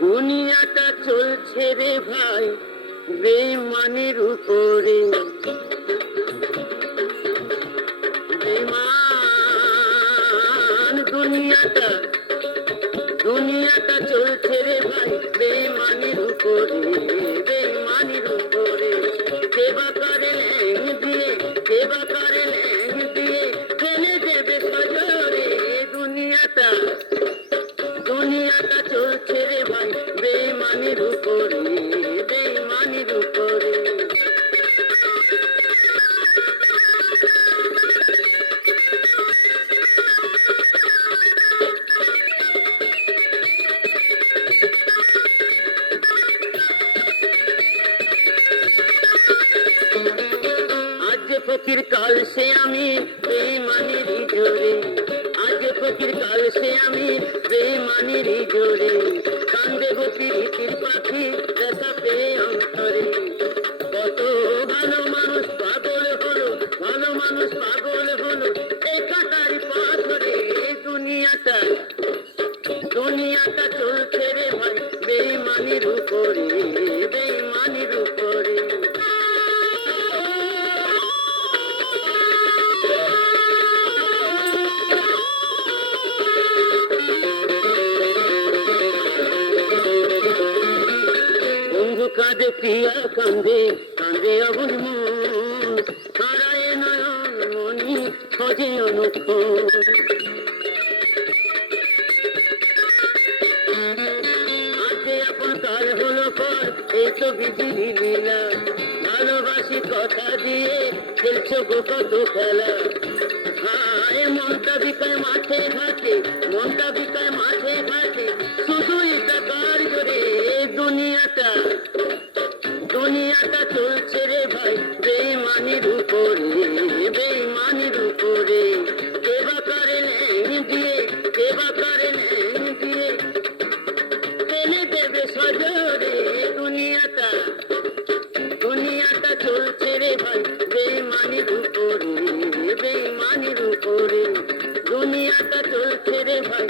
দুনিয়াটা চলছে রে ভাই বেঈমানের উপরে, বেঈমান দুনিয়াটা চলছে রে ভাই বেঈমানের উপরে, বেঈমানের উপরে। সেবা করে ল্যাং দিয়ে, সেবা করে ল্যাং দিয়ে ফেলে দেবে সজরে। দুনিয়াটা চলছে রে ভাই বেঈমানের উপরে, বেঈমানের উপরে। আজ ফকির কাল সে আমি বেঈমানেরই জোরে, আজ ফকির কাল সে আমি বেঈমানেরই জোরে। কান্দে গতি রীতির পাখি ব্যথা পেয়ে অন্তরে। কত ভালো মানুষ পাগল হলো, ভালো মানুষ পাগল হলো এই কাটারি পাথরে। দুনিয়াটা চলছে রে ভাই বেঈমানের উপরে, বেঈমানের উপরে। বন্ধু কাঁদে প্রিয়া কান্দে, কান্দে অবুঝ মন, হারায় নয়ন মনি খোঁজে অনুক্ষণ। আজকে আপন কাল হলো পর, এই তো বিধি লীলা। ভালোবাসি কথা দিয়ে খেলছো গো কত খেলা। হায় মনটা বিকায় মাঠে ঘাটে, মনটা বিকায় মাঠে ঘাটে শুধুই টাকার জোরে। দুনিয়াটা চলছে রে ভাই বেঈমানের উপরে, বেঈমানের উপরে। সেবা করে ল্যাং দিয়ে, সেবা করে ল্যাং দিয়ে ফেলে দেবে সজরে। দুনিয়াটা চলছে রে ভাই বেঈমানের উপরে, বেঈমানের উপরে। দুনিয়াটা চলছে রে ভাই